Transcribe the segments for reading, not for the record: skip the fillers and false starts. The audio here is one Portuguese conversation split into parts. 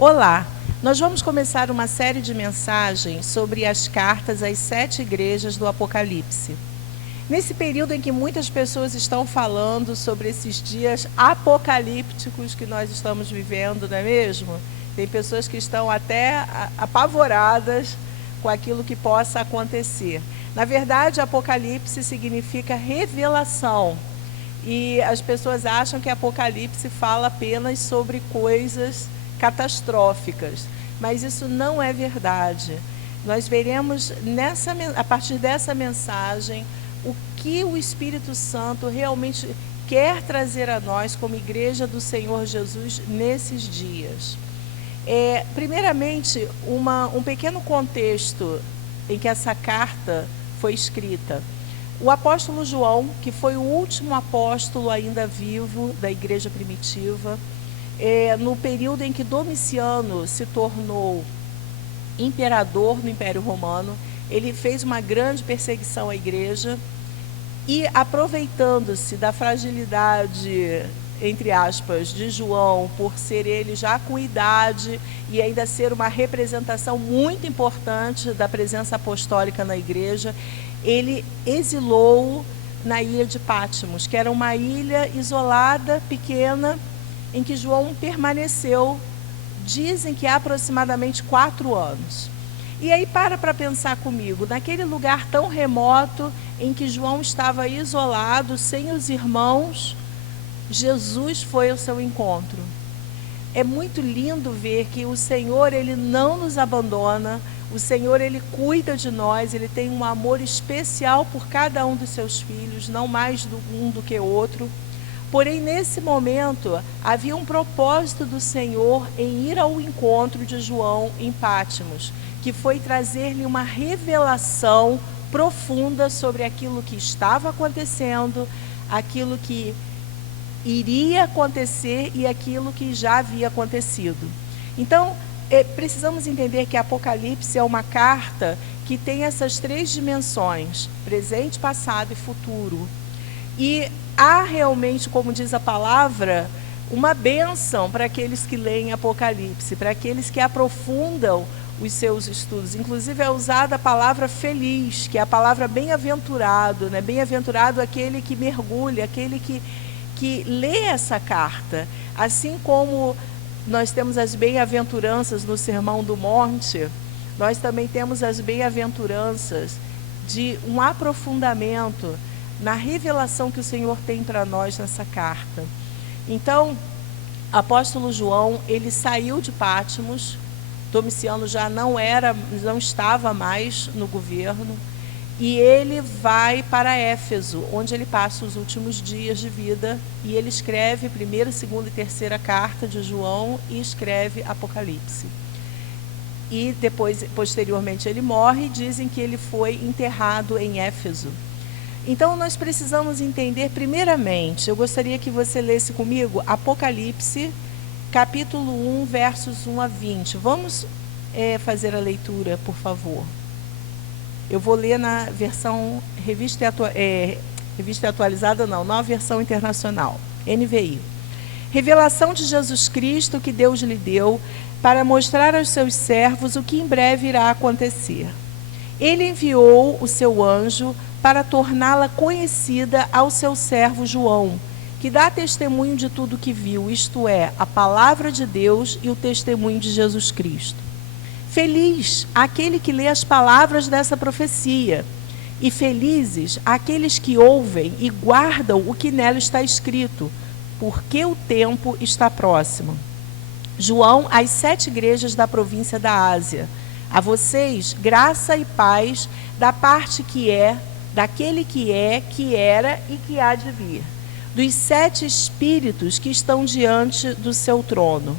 Olá, nós vamos começar uma série de mensagens sobre as cartas às 7 igrejas do Apocalipse. Nesse período em que muitas pessoas estão falando sobre esses dias apocalípticos que nós estamos vivendo, não é mesmo? Tem pessoas que estão até apavoradas com aquilo que possa acontecer. Na verdade, Apocalipse significa revelação. E as pessoas acham que Apocalipse fala apenas sobre coisas catastróficas, mas isso não é verdade. Nós veremos a partir dessa mensagem o que o Espírito Santo realmente quer trazer a nós como igreja do Senhor Jesus nesses dias. Primeiramente, um pequeno contexto em que essa carta foi escrita. O apóstolo João, que foi o último apóstolo ainda vivo da igreja primitiva, no período em que Domiciano se tornou imperador no Império Romano, ele fez uma grande perseguição à igreja e, aproveitando-se da fragilidade, entre aspas, de João, por ser ele já com idade e ainda ser uma representação muito importante da presença apostólica na igreja, ele exilou na ilha de Patmos, que era uma ilha isolada, pequena, em que João permaneceu, dizem que há aproximadamente 4 anos. E aí para pensar comigo, naquele lugar tão remoto em que João estava isolado, sem os irmãos, Jesus foi ao seu encontro. É muito lindo ver que o Senhor, ele não nos abandona, o Senhor, ele cuida de nós, ele tem um amor especial por cada um dos seus filhos, não mais um do que outro. Porém, nesse momento, havia um propósito do Senhor em ir ao encontro de João em Patmos, que foi trazer-lhe uma revelação profunda sobre aquilo que estava acontecendo, aquilo que iria acontecer e aquilo que já havia acontecido. Então, precisamos entender que Apocalipse é uma carta que tem essas 3 dimensões, presente, passado e futuro. E há realmente, como diz a palavra, uma bênção para aqueles que leem Apocalipse, para aqueles que aprofundam os seus estudos. Inclusive é usada a palavra feliz, que é a palavra bem-aventurado, né? Bem-aventurado aquele que mergulha, aquele que lê essa carta. Assim como nós temos as bem-aventuranças no Sermão do Monte, nós também temos as bem-aventuranças de um aprofundamento na revelação que o Senhor tem para nós nessa carta. Então, apóstolo João, ele saiu de Patmos, Domiciano já não estava mais no governo, e ele vai para Éfeso, onde ele passa os últimos dias de vida, e ele escreve a 1ª, 2ª e 3ª carta de João e escreve Apocalipse. E depois, posteriormente, ele morre, e dizem que ele foi enterrado em Éfeso. Então, nós precisamos entender, primeiramente, eu gostaria que você lesse comigo Apocalipse, capítulo 1, versos 1 a 20. Vamos fazer a leitura, por favor. Eu vou ler na versão revista atualizada, nova versão internacional, NVI. Revelação de Jesus Cristo que Deus lhe deu para mostrar aos seus servos o que em breve irá acontecer. Ele enviou o seu anjo para torná-la conhecida ao seu servo João, que dá testemunho de tudo que viu, isto é, a palavra de Deus e o testemunho de Jesus Cristo. Feliz aquele que lê as palavras dessa profecia, e felizes aqueles que ouvem e guardam o que nela está escrito, porque o tempo está próximo. João, às 7 igrejas da província da Ásia. A vocês, graça e paz da parte daquele que era e que há de vir, dos 7 espíritos que estão diante do seu trono,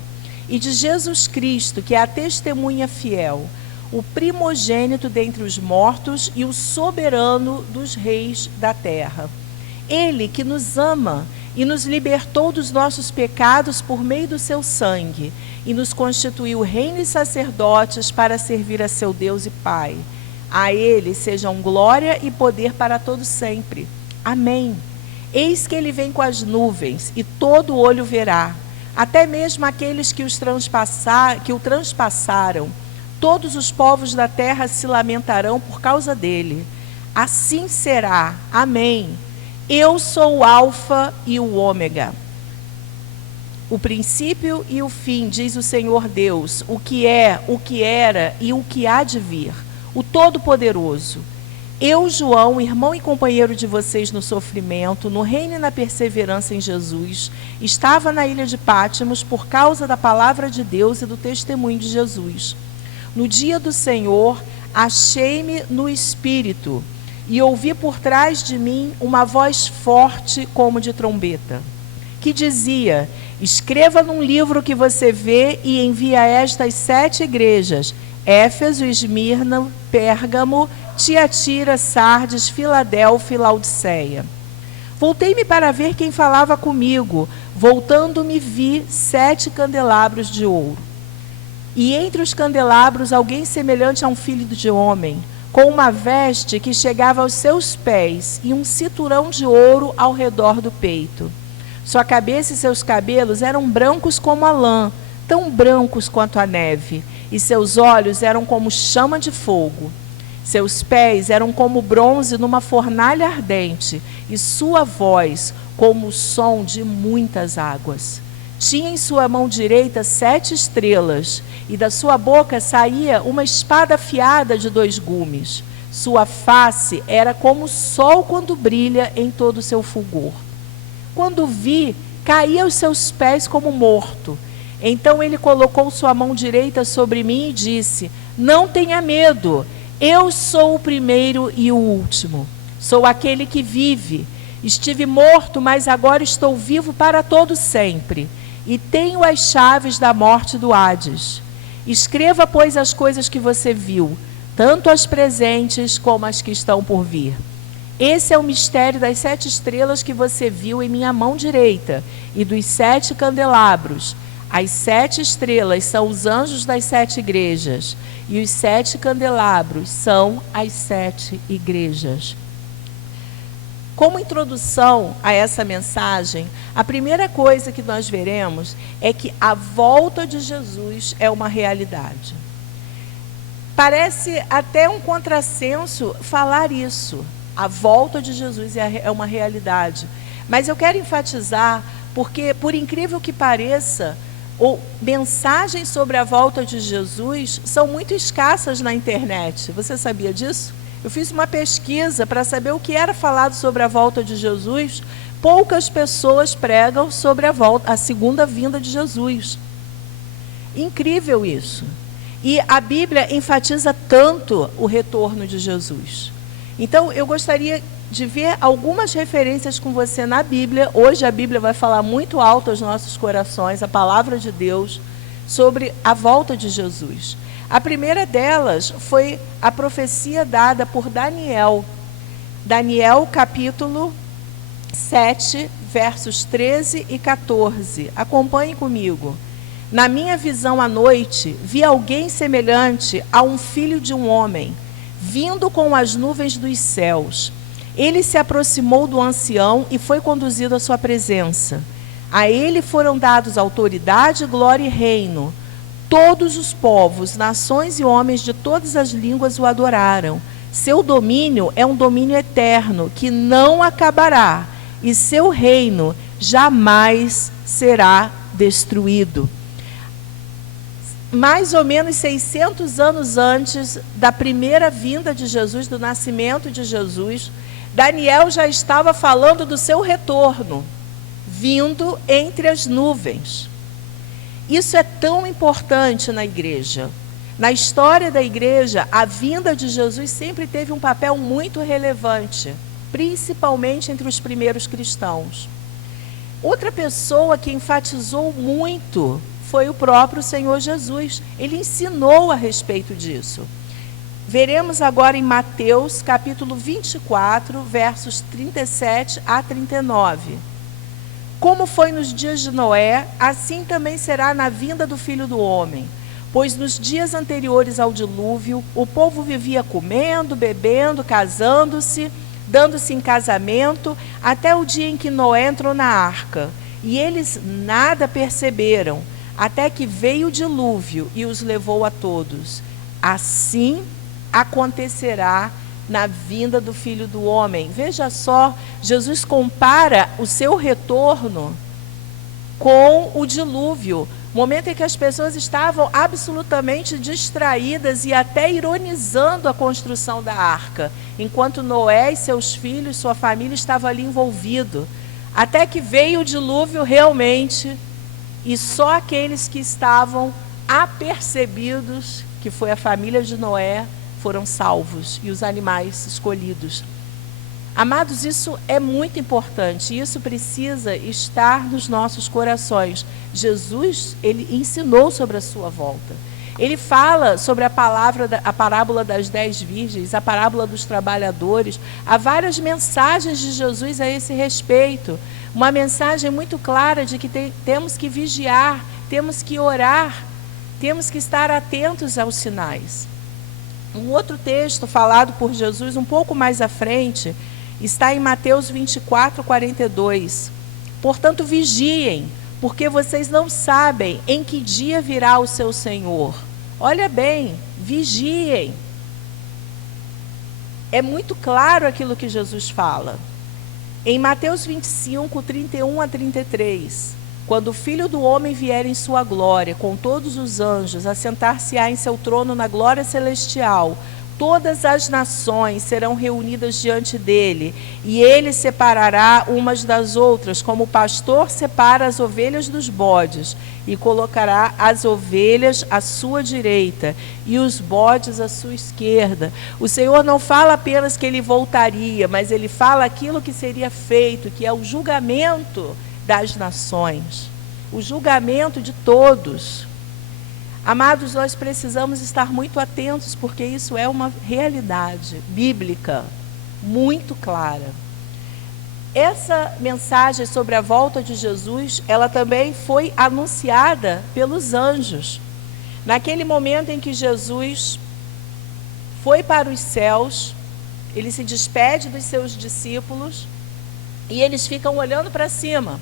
e de Jesus Cristo, que é a testemunha fiel, o primogênito dentre os mortos e o soberano dos reis da terra. Ele que nos ama e nos libertou dos nossos pecados por meio do seu sangue, e nos constituiu reino e sacerdotes para servir a seu Deus e Pai. A ele sejam glória e poder para todo sempre. Amém. Eis que ele vem com as nuvens, e todo olho verá, até mesmo aqueles que o transpassaram. Todos os povos da terra se lamentarão por causa dele. Assim será. Amém. Eu sou o Alfa e o Ômega, o princípio e o fim, diz o Senhor Deus, o que é, o que era e o que há de vir, o Todo-Poderoso. Eu, João, irmão e companheiro de vocês no sofrimento, no reino e na perseverança em Jesus, estava na ilha de Pátimos por causa da palavra de Deus e do testemunho de Jesus. No dia do Senhor, achei-me no Espírito e ouvi por trás de mim uma voz forte como de trombeta, que dizia: escreva num livro que você vê e envie a estas 7 igrejas: Éfeso, Esmirna, Pérgamo, Tiatira, Sardes, Filadélfia e Laodiceia. Voltei-me para ver quem falava comigo. Voltando-me, vi 7 candelabros de ouro. E entre os candelabros, alguém semelhante a um filho de homem, com uma veste que chegava aos seus pés e um cinturão de ouro ao redor do peito. Sua cabeça e seus cabelos eram brancos como a lã, tão brancos quanto a neve, e seus olhos eram como chama de fogo. Seus pés eram como bronze numa fornalha ardente, e sua voz como o som de muitas águas. Tinha em sua mão direita 7 estrelas, e da sua boca saía uma espada afiada de 2 gumes. Sua face era como o sol quando brilha em todo o seu fulgor. Quando vi, caí aos seus pés como morto. Então ele colocou sua mão direita sobre mim e disse: não tenha medo, eu sou o primeiro e o último. Sou aquele que vive. Estive morto, mas agora estou vivo para todo sempre. E tenho as chaves da morte do Hades. Escreva, pois, as coisas que você viu, tanto as presentes como as que estão por vir. Esse é o mistério das 7 estrelas que você viu em minha mão direita e dos 7 candelabros. As 7 estrelas são os anjos das 7 igrejas e os 7 candelabros são as 7 igrejas. Como introdução a essa mensagem, a primeira coisa que nós veremos é que a volta de Jesus é uma realidade. Parece até um contrassenso falar isso. A volta de Jesus é uma realidade. Mas eu quero enfatizar, porque, por incrível que pareça, mensagens sobre a volta de Jesus são muito escassas na internet. Você sabia disso? Eu fiz uma pesquisa para saber o que era falado sobre a volta de Jesus. Poucas pessoas pregam sobre a segunda vinda de Jesus. Incrível isso. E a Bíblia enfatiza tanto o retorno de Jesus. Então, eu gostaria de ver algumas referências com você na Bíblia. Hoje a Bíblia vai falar muito alto aos nossos corações, a palavra de Deus, sobre a volta de Jesus. A primeira delas foi a profecia dada por Daniel. Daniel, capítulo 7, versos 13 e 14. Acompanhe comigo. Na minha visão à noite, vi alguém semelhante a um filho de um homem, vindo com as nuvens dos céus. Ele se aproximou do ancião e foi conduzido à sua presença. A ele foram dados autoridade, glória e reino. Todos os povos, nações e homens de todas as línguas o adoraram. Seu domínio é um domínio eterno, que não acabará, e seu reino jamais será destruído. Mais ou menos 600 anos antes da primeira vinda de Jesus, do nascimento de Jesus, Daniel já estava falando do seu retorno, vindo entre as nuvens. Isso é tão importante na igreja. Na história da igreja, a vinda de Jesus sempre teve um papel muito relevante, principalmente entre os primeiros cristãos. Outra pessoa que enfatizou muito foi o próprio Senhor Jesus. Ele ensinou a respeito disso. Veremos agora em Mateus, capítulo 24, versos 37 a 39. Como foi nos dias de Noé, assim também será na vinda do Filho do Homem. Pois nos dias anteriores ao dilúvio, o povo vivia comendo, bebendo, casando-se, dando-se em casamento, até o dia em que Noé entrou na arca. e eles nada perceberam, até que veio o dilúvio e os levou a todos. Assim acontecerá na vinda do Filho do Homem. Veja só, Jesus compara o seu retorno com o dilúvio, momento em que as pessoas estavam absolutamente distraídas e até ironizando a construção da arca, enquanto Noé e seus filhos, sua família, estavam ali envolvidos. Até que veio o dilúvio realmente, e só aqueles que estavam apercebidos, que foi a família de Noé, foram salvos, e os animais escolhidos. Amados, isso é muito importante, isso precisa estar nos nossos corações. Jesus, ele ensinou sobre a sua volta. Ele fala sobre a parábola das 10 virgens, a parábola dos trabalhadores. Há várias mensagens de Jesus a esse respeito. Uma mensagem muito clara de que temos que vigiar, temos que orar, temos que estar atentos aos sinais. Um outro texto falado por Jesus um pouco mais à frente está em Mateus 24, 42. Portanto, vigiem, porque vocês não sabem em que dia virá o seu Senhor. Olha bem, vigiem. É muito claro aquilo que Jesus fala. Em Mateus 25, 31 a 33, quando o Filho do Homem vier em sua glória, com todos os anjos, assentar-se-á em seu trono na glória celestial, todas as nações serão reunidas diante dele, e ele separará umas das outras, como o pastor separa as ovelhas dos bodes, e colocará as ovelhas à sua direita e os bodes à sua esquerda. O Senhor não fala apenas que ele voltaria, mas ele fala aquilo que seria feito, que é o julgamento das nações, o julgamento de todos. Amados, nós precisamos estar muito atentos, porque isso é uma realidade bíblica muito clara. Essa mensagem sobre a volta de Jesus, ela também foi anunciada pelos anjos. Naquele momento em que Jesus foi para os céus, ele se despede dos seus discípulos e eles ficam olhando para cima.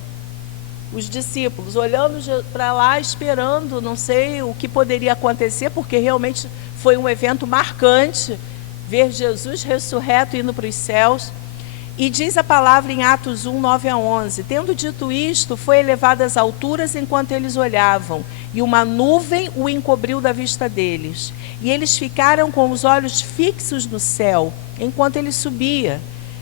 Os discípulos olhando para lá, esperando, não sei o que poderia acontecer, porque realmente foi um evento marcante, ver Jesus ressurreto indo para os céus. E diz a palavra em Atos 1, 9 a 11, tendo dito isto, foi elevado às alturas enquanto eles olhavam, e uma nuvem o encobriu da vista deles. E eles ficaram com os olhos fixos no céu, enquanto ele subia.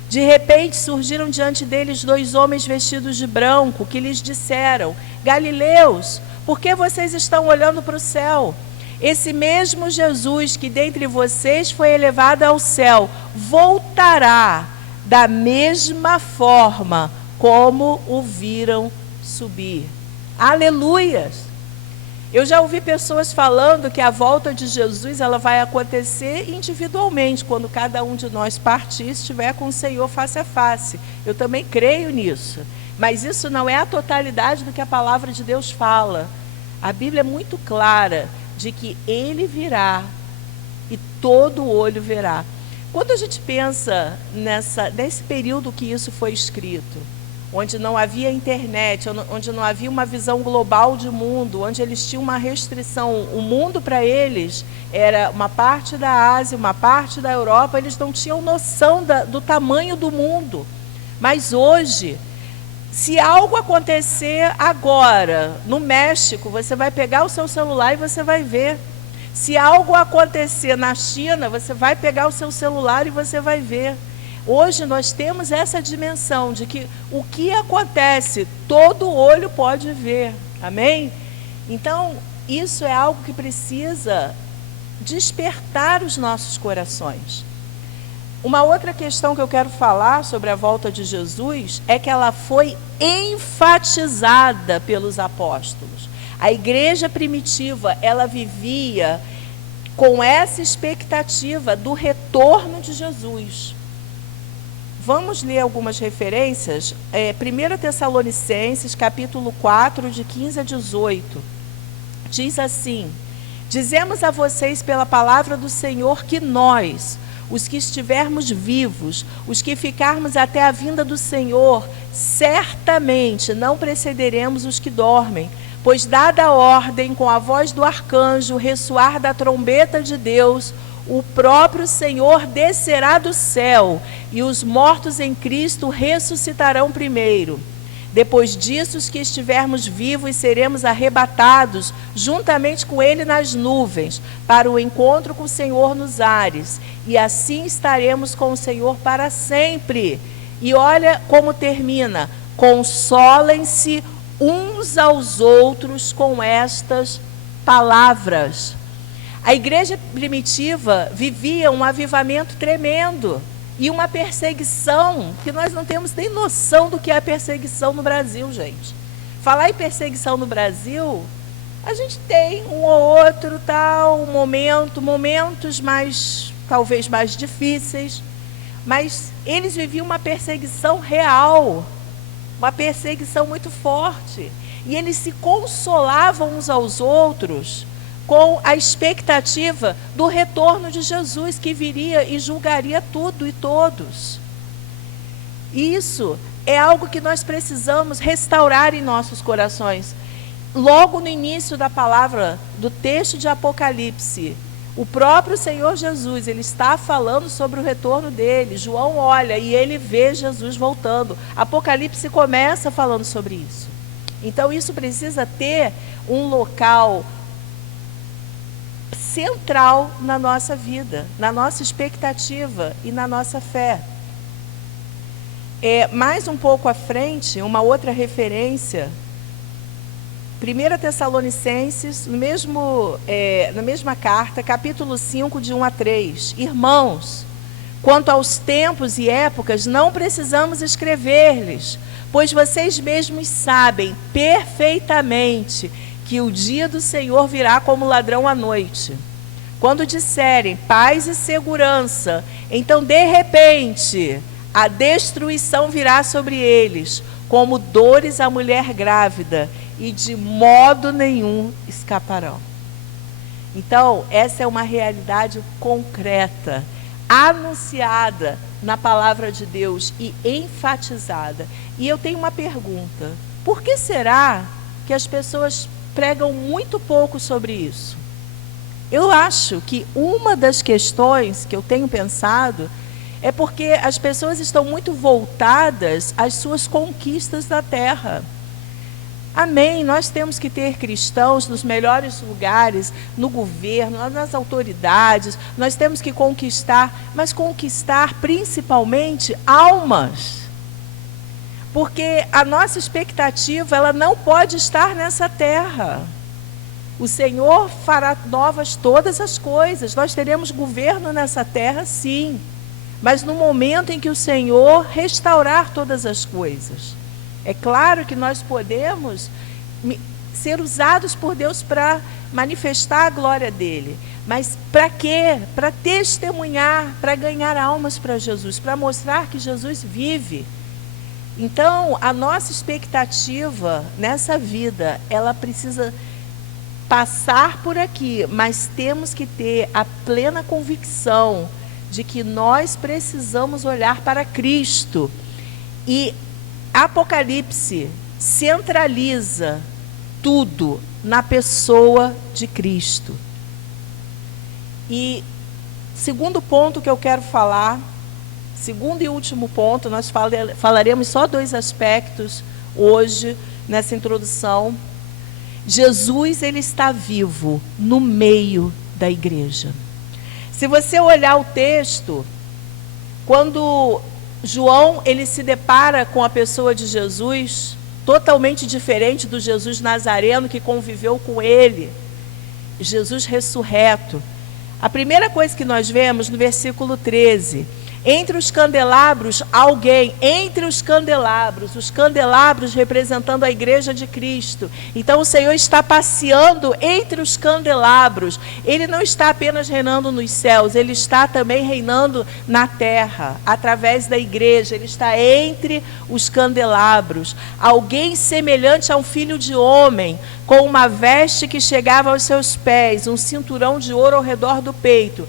De repente surgiram diante deles 2 homens vestidos de branco, que lhes disseram: Galileus, por que vocês estão olhando para o céu? Esse mesmo Jesus que dentre vocês foi elevado ao céu, voltará da mesma forma como o viram subir. Aleluias! Eu já ouvi pessoas falando que a volta de Jesus ela vai acontecer individualmente, quando cada um de nós partir e estiver com o Senhor face a face. Eu também creio nisso. Mas isso não é a totalidade do que a palavra de Deus fala. A Bíblia é muito clara de que Ele virá e todo olho verá. Quando a gente pensa nesse período que isso foi escrito, onde não havia internet, onde não havia uma visão global de mundo, onde eles tinham uma restrição, o mundo para eles era uma parte da Ásia, uma parte da Europa, eles não tinham noção do tamanho do mundo. Mas hoje, se algo acontecer agora, no México, você vai pegar o seu celular e você vai ver. Se algo acontecer na China, você vai pegar o seu celular e você vai ver. Hoje nós temos essa dimensão de que o que acontece, todo olho pode ver. Amém? Então, isso é algo que precisa despertar os nossos corações. Uma outra questão que eu quero falar sobre a volta de Jesus é que ela foi enfatizada pelos apóstolos. A igreja primitiva, ela vivia com essa expectativa do retorno de Jesus. Vamos ler algumas referências. 1 Tessalonicenses, capítulo 4, de 15 a 18. Diz assim: Dizemos a vocês pela palavra do Senhor que nós, os que estivermos vivos, os que ficarmos até a vinda do Senhor, certamente não precederemos os que dormem, pois dada a ordem, com a voz do arcanjo, o ressoar da trombeta de Deus, o próprio Senhor descerá do céu, e os mortos em Cristo ressuscitarão primeiro. Depois disso, os que estivermos vivos seremos arrebatados, juntamente com Ele nas nuvens, para o encontro com o Senhor nos ares, e assim estaremos com o Senhor para sempre. E olha como termina: consolem-se uns aos outros com estas palavras. A igreja primitiva vivia um avivamento tremendo e uma perseguição que nós não temos nem noção do que é a perseguição no Brasil, gente. Falar em perseguição no Brasil, a gente tem um ou outro tal momentos mais, talvez mais difíceis, mas eles viviam uma perseguição real, uma perseguição muito forte, e eles se consolavam uns aos outros com a expectativa do retorno de Jesus, que viria e julgaria tudo e todos. Isso é algo que nós precisamos restaurar em nossos corações. Logo no início da palavra, do texto de Apocalipse, o próprio Senhor Jesus, ele está falando sobre o retorno dele. João olha e ele vê Jesus voltando. Apocalipse começa falando sobre isso. Então isso precisa ter um local central na nossa vida, na nossa expectativa e na nossa fé. Mais um pouco à frente, uma outra referência, 1 Tessalonicenses, na mesma carta, capítulo 5, de 1 a 3. Irmãos, quanto aos tempos e épocas, não precisamos escrever-lhes, pois vocês mesmos sabem perfeitamente que o dia do Senhor virá como ladrão à noite. Quando disserem paz e segurança, então de repente a destruição virá sobre eles, como dores à mulher grávida, e de modo nenhum escaparão. Então, essa é uma realidade concreta, anunciada na palavra de Deus e enfatizada. E eu tenho uma pergunta: por que será que as pessoas pregam muito pouco sobre isso? Eu acho que uma das questões que eu tenho pensado é porque as pessoas estão muito voltadas às suas conquistas da terra. Amém, nós temos que ter cristãos nos melhores lugares, no governo, nas autoridades, nós temos que conquistar, mas conquistar principalmente almas. Porque a nossa expectativa, ela não pode estar nessa terra. O Senhor fará novas todas as coisas, nós teremos governo nessa terra, sim, mas no momento em que o Senhor restaurar todas as coisas. É claro que nós podemos ser usados por Deus para manifestar a glória dele, mas para quê? Para testemunhar, para ganhar almas para Jesus, para mostrar que Jesus vive. Então, a nossa expectativa nessa vida, ela precisa passar por aqui, mas temos que ter a plena convicção de que nós precisamos olhar para Cristo. E Apocalipse centraliza tudo na pessoa de Cristo. E segundo ponto que eu quero falar, segundo e último ponto, nós falaremos só 2 aspectos hoje nessa introdução. Jesus, ele está vivo no meio da igreja. Se você olhar o texto, quando João, ele se depara com a pessoa de Jesus, totalmente diferente do Jesus Nazareno que conviveu com ele, Jesus ressurreto. A primeira coisa que nós vemos no versículo 13, entre os candelabros, entre os candelabros representando a igreja de Cristo. Então o Senhor está passeando entre os candelabros. Ele não está apenas reinando nos céus, ele está também reinando na terra, através da igreja. Ele está entre os candelabros. Alguém semelhante a um filho de homem, com uma veste que chegava aos seus pés, um cinturão de ouro ao redor do peito.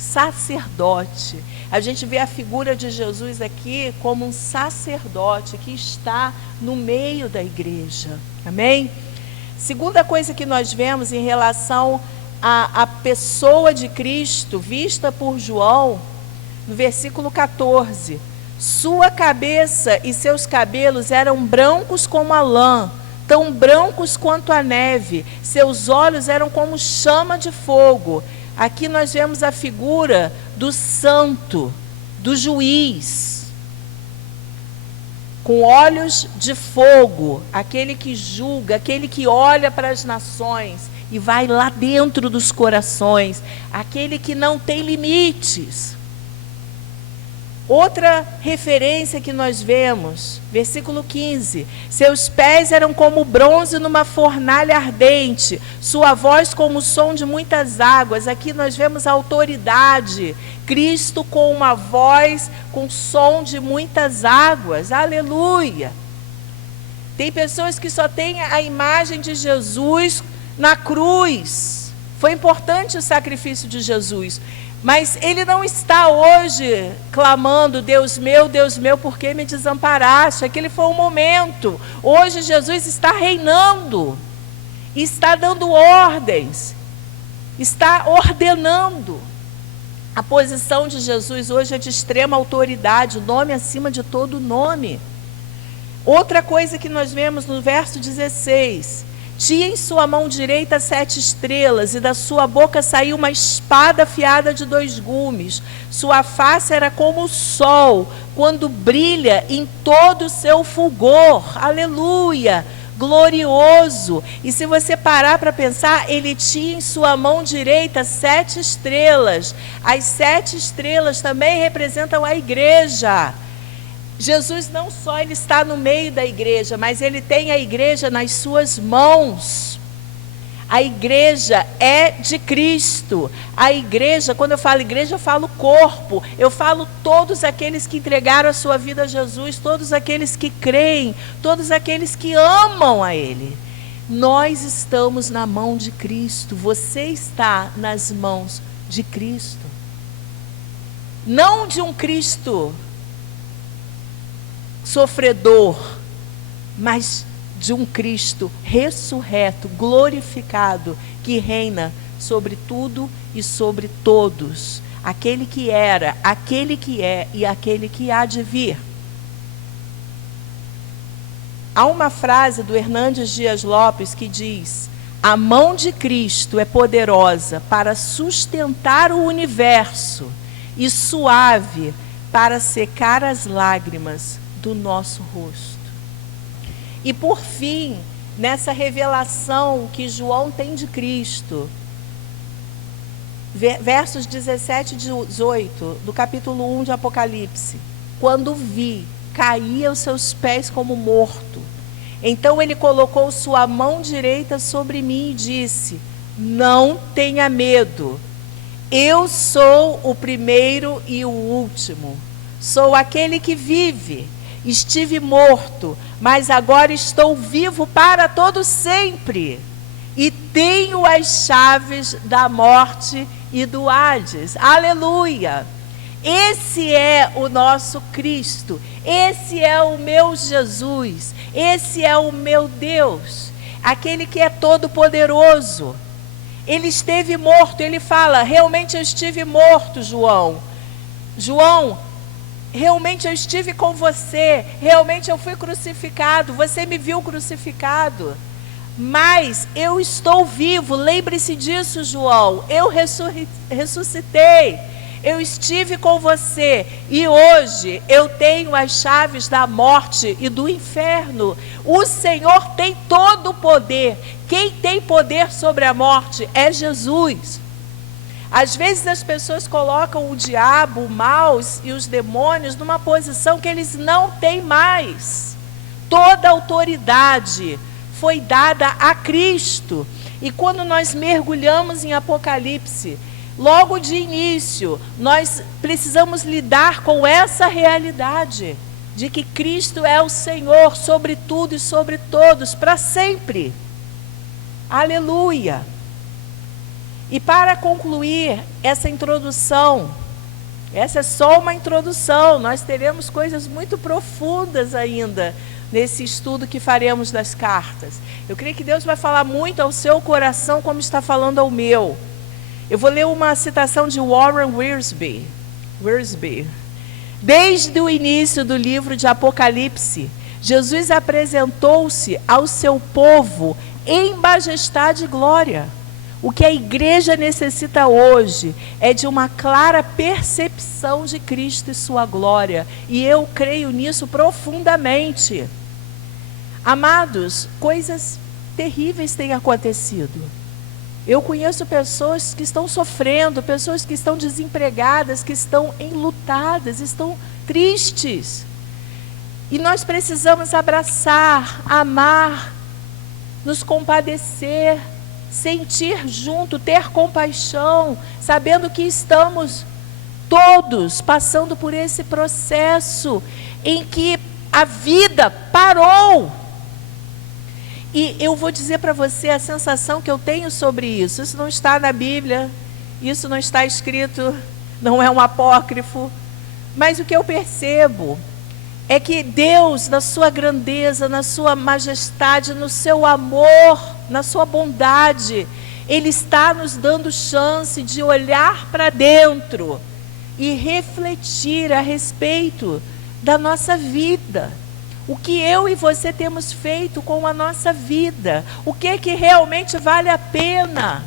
sacerdote. A gente vê a figura de Jesus aqui como um sacerdote que está no meio da igreja. Amém? Segunda coisa que nós vemos em relação à pessoa de Cristo, vista por João, no versículo 14. Sua cabeça e seus cabelos eram brancos como a lã, tão brancos quanto a neve. Seus olhos eram como chama de fogo. Aqui nós vemos a figura do santo, do juiz, com olhos de fogo, aquele que julga, aquele que olha para as nações e vai lá dentro dos corações, aquele que não tem limites. Outra referência que nós vemos, versículo 15. Seus pés eram como bronze numa fornalha ardente, sua voz como o som de muitas águas. Aqui nós vemos a autoridade, Cristo com uma voz, com som de muitas águas. Aleluia! Tem pessoas que só têm a imagem de Jesus na cruz. Foi importante o sacrifício de Jesus. Mas ele não está hoje clamando, Deus meu, por que me desamparaste? Aquele foi um momento. Hoje Jesus está reinando, está dando ordens, está ordenando. A posição de Jesus hoje é de extrema autoridade, o nome acima de todo nome. Outra coisa que nós vemos no verso 16... Tinha em sua mão direita 7 estrelas, e da sua boca saiu uma espada afiada de 2 gumes. Sua face era como o sol, quando brilha em todo o seu fulgor. Aleluia! Glorioso. E se você parar para pensar, ele tinha em sua mão direita 7 estrelas. As 7 estrelas também representam a igreja. Jesus não só ele está no meio da igreja, mas ele tem a igreja nas suas mãos. A igreja é de Cristo. A igreja, quando eu falo igreja, eu falo corpo. Eu falo todos aqueles que entregaram a sua vida a Jesus, todos aqueles que creem, todos aqueles que amam a Ele. Nós estamos na mão de Cristo. Você está nas mãos de Cristo. Não de um Cristo sofredor, mas de um Cristo ressurreto, glorificado, que reina sobre tudo e sobre todos. Aquele que era, aquele que é e aquele que há de vir. Há uma frase do Hernandes Dias Lopes que diz: a mão de Cristo é poderosa para sustentar o universo e suave para secar as lágrimas do nosso rosto. E por fim, nessa revelação que João tem de Cristo, versos 17 e 18 do capítulo 1 de Apocalipse: quando vi, caí aos seus pés como morto. Então ele colocou sua mão direita sobre mim e disse: não tenha medo, eu sou o primeiro e o último, sou aquele que vive. Estive morto, mas agora estou vivo para todo sempre. E tenho as chaves da morte e do Hades. Aleluia! Esse é o nosso Cristo. Esse é o meu Jesus. Esse é o meu Deus. Aquele que é todo poderoso. Ele esteve morto. Ele fala: realmente eu estive morto, João. João, realmente eu estive com você, realmente eu fui crucificado, você me viu crucificado, mas eu estou vivo. Lembre-se disso, João, eu ressuscitei, eu estive com você, e hoje eu tenho as chaves da morte e do inferno. O Senhor tem todo o poder. Quem tem poder sobre a morte é Jesus. Às vezes as pessoas colocam o diabo, o mal e os demônios numa posição que eles não têm mais. Toda a autoridade foi dada a Cristo. E quando nós mergulhamos em Apocalipse, logo de início, nós precisamos lidar com essa realidade de que Cristo é o Senhor sobre tudo e sobre todos, para sempre. Aleluia! E para concluir essa introdução, essa é só uma introdução, nós teremos coisas muito profundas ainda nesse estudo que faremos das cartas. Eu creio que Deus vai falar muito ao seu coração, como está falando ao meu. Eu vou ler uma citação de Warren Wiersbe. Desde o início do livro de Apocalipse, Jesus apresentou-se ao seu povo em majestade e glória. O que a igreja necessita hoje é de uma clara percepção de Cristo e sua glória. E eu creio nisso profundamente. Amados, coisas terríveis têm acontecido. Eu conheço pessoas que estão sofrendo, pessoas que estão desempregadas, que estão enlutadas, estão tristes. E nós precisamos abraçar, amar, nos compadecer, sentir junto, ter compaixão, sabendo que estamos todos passando por esse processo em que a vida parou. E eu vou dizer para você a sensação que eu tenho sobre isso. Isso não está na Bíblia, isso não está escrito, não é um apócrifo. Mas o que eu percebo é que Deus, na sua grandeza, na sua majestade, no seu amor, na sua bondade, Ele está nos dando chance de olhar para dentro e refletir a respeito da nossa vida. O que eu e você temos feito com a nossa vida? O que é que realmente vale a pena?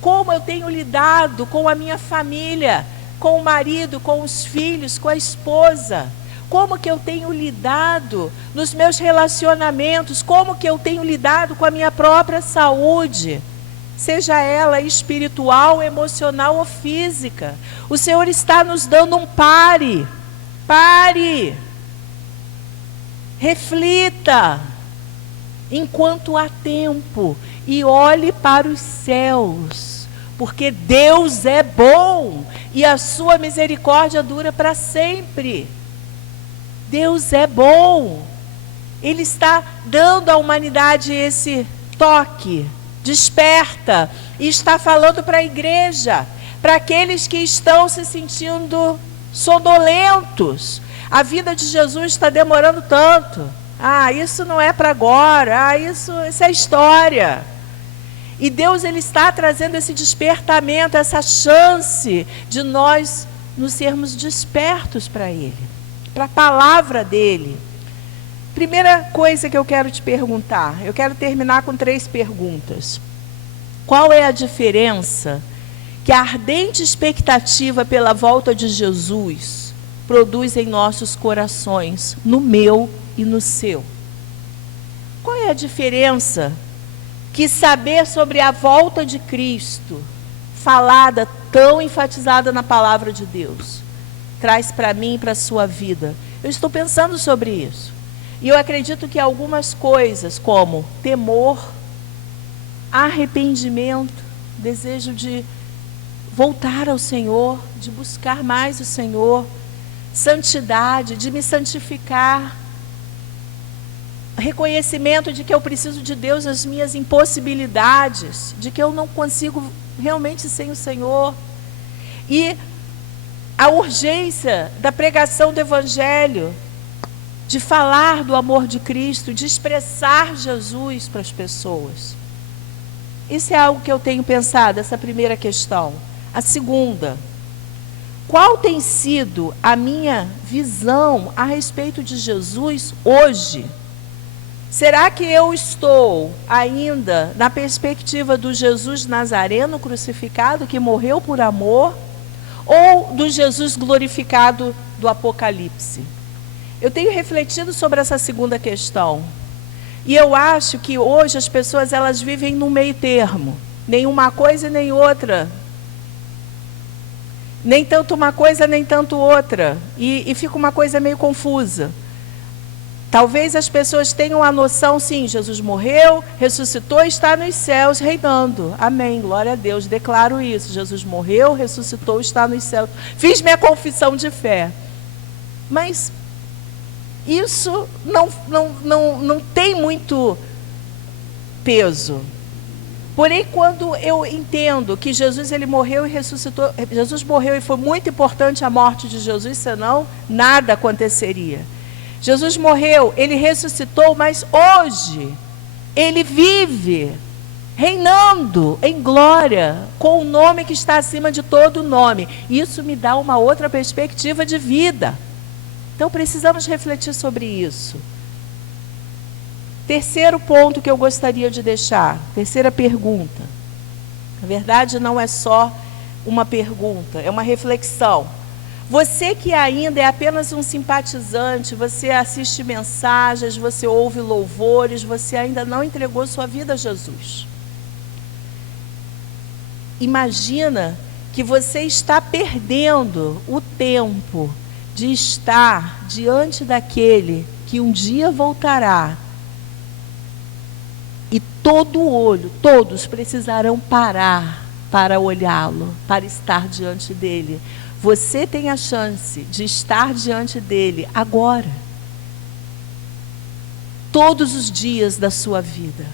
Como eu tenho lidado com a minha família, com o marido, com os filhos, com a esposa? Como que eu tenho lidado nos meus relacionamentos? Como que eu tenho lidado com a minha própria saúde? Seja ela espiritual, emocional ou física. O Senhor está nos dando um pare. Pare. Reflita, enquanto há tempo, e olhe para os céus, porque Deus é bom, e a sua misericórdia dura para sempre. Deus é bom, Ele está dando à humanidade esse toque, desperta, e está falando para a igreja, para aqueles que estão se sentindo sonolentos. A vida de Jesus está demorando tanto. Isso não é para agora. Isso é história. E Deus, Ele está trazendo esse despertamento, essa chance de nós nos sermos despertos para Ele, para a palavra dEle. Primeira coisa que eu quero te perguntar, eu quero terminar com 3 perguntas. Qual é a diferença que a ardente expectativa pela volta de Jesus produz em nossos corações, no meu e no seu? Qual é a diferença que saber sobre a volta de Cristo, falada, tão enfatizada na palavra de Deus, traz para mim e para a sua vida? Eu estou pensando sobre isso. E eu acredito que algumas coisas, como temor, arrependimento, desejo de voltar ao Senhor, de buscar mais o Senhor, santidade, de me santificar, reconhecimento de que eu preciso de Deus, as minhas impossibilidades, de que eu não consigo realmente sem o Senhor, e a urgência da pregação do Evangelho, de falar do amor de Cristo, de expressar Jesus para as pessoas. Isso é algo que eu tenho pensado, essa primeira questão. A segunda: qual tem sido a minha visão a respeito de Jesus hoje? Será que eu estou ainda na perspectiva do Jesus Nazareno crucificado, que morreu por amor, ou do Jesus glorificado do Apocalipse? Eu tenho refletido sobre essa segunda questão. E eu acho que hoje as pessoas, elas vivem no meio termo. Nem uma coisa nem outra. Nem tanto uma coisa, nem tanto outra. E fica uma coisa meio confusa. Talvez as pessoas tenham a noção, sim, Jesus morreu, ressuscitou e está nos céus reinando. Amém, glória a Deus, declaro isso. Jesus morreu, ressuscitou, está nos céus. Fiz minha confissão de fé. Mas isso não tem muito peso. Porém, quando eu entendo que Jesus ele morreu e ressuscitou, Jesus morreu e foi muito importante a morte de Jesus, senão nada aconteceria. Jesus morreu, ele ressuscitou, mas hoje ele vive reinando em glória, com o nome que está acima de todo nome. Isso me dá uma outra perspectiva de vida. Então precisamos refletir sobre isso. Terceiro ponto que eu gostaria de deixar, terceira pergunta. Na verdade, não é só uma pergunta, é uma reflexão. Você que ainda é apenas um simpatizante, você assiste mensagens, você ouve louvores, você ainda não entregou sua vida a Jesus. Imagina que você está perdendo o tempo de estar diante daquele que um dia voltará. E todo olho, todos precisarão parar para olhá-lo, para estar diante dele. Você tem a chance de estar diante dele agora. Todos os dias da sua vida.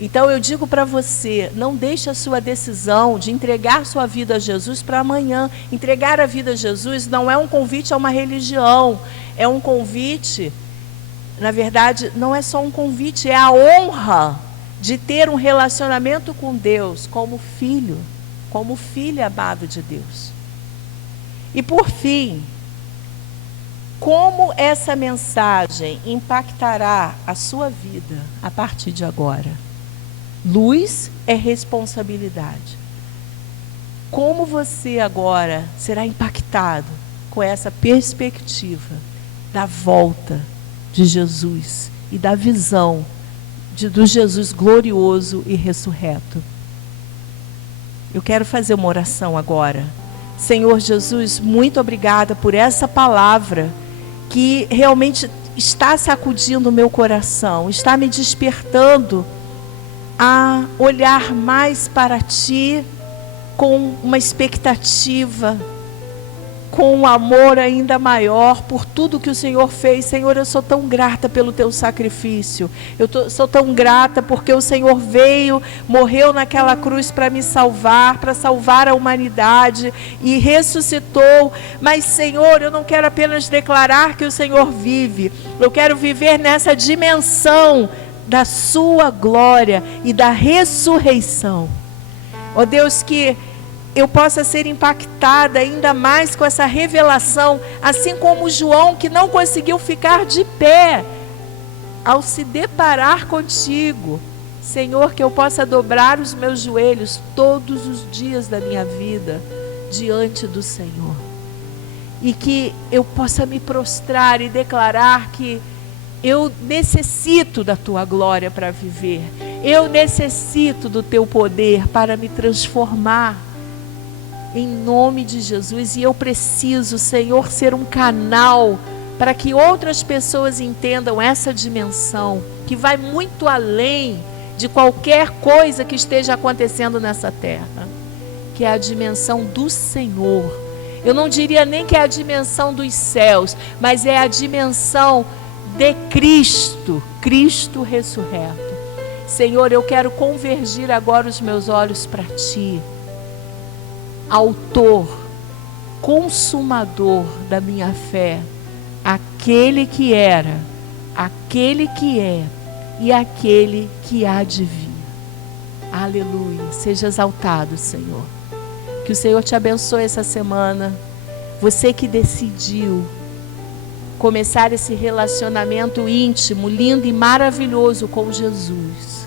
Então eu digo para você, não deixe a sua decisão de entregar sua vida a Jesus para amanhã. Entregar a vida a Jesus não é um convite a uma religião, é um convite, na verdade, não é só um convite, é a honra de ter um relacionamento com Deus como filho amado de Deus. E por fim, como essa mensagem impactará a sua vida a partir de agora? Luz é responsabilidade. Como você agora será impactado com essa perspectiva da volta de Jesus e da visão do Jesus glorioso e ressurreto? Eu quero fazer uma oração agora. Senhor Jesus, muito obrigada por essa palavra que realmente está sacudindo o meu coração, está me despertando a olhar mais para Ti com uma expectativa, com um amor ainda maior por tudo que o Senhor fez. Senhor, eu sou tão grata pelo Teu sacrifício. Sou tão grata porque o Senhor veio, morreu naquela cruz para me salvar, para salvar a humanidade e ressuscitou. Mas, Senhor, eu não quero apenas declarar que o Senhor vive. Eu quero viver nessa dimensão da Sua glória e da ressurreição. Ó Deus, que eu possa ser impactada ainda mais com essa revelação, assim como João, que não conseguiu ficar de pé ao se deparar contigo. Senhor, que eu possa dobrar os meus joelhos todos os dias da minha vida diante do Senhor. E que eu possa me prostrar e declarar que eu necessito da Tua glória para viver. Eu necessito do Teu poder para me transformar. Em nome de Jesus. E eu preciso, Senhor, ser um canal para que outras pessoas entendam essa dimensão, que vai muito além de qualquer coisa que esteja acontecendo nessa terra, que é a dimensão do Senhor. Eu não diria nem que é a dimensão dos céus, mas é a dimensão de Cristo, Cristo ressurreto. Senhor, eu quero convergir agora os meus olhos para Ti, Autor, consumador da minha fé, aquele que era, aquele que é e aquele que há de vir. Aleluia, seja exaltado, Senhor. Que o Senhor te abençoe essa semana. Você que decidiu começar esse relacionamento íntimo, lindo e maravilhoso com Jesus.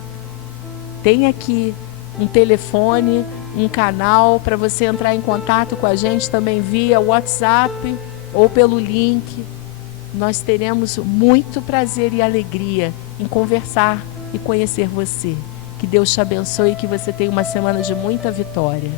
Tem aqui um telefone, um canal para você entrar em contato com a gente também via WhatsApp ou pelo link. Nós teremos muito prazer e alegria em conversar e conhecer você. Que Deus te abençoe e que você tenha uma semana de muita vitória.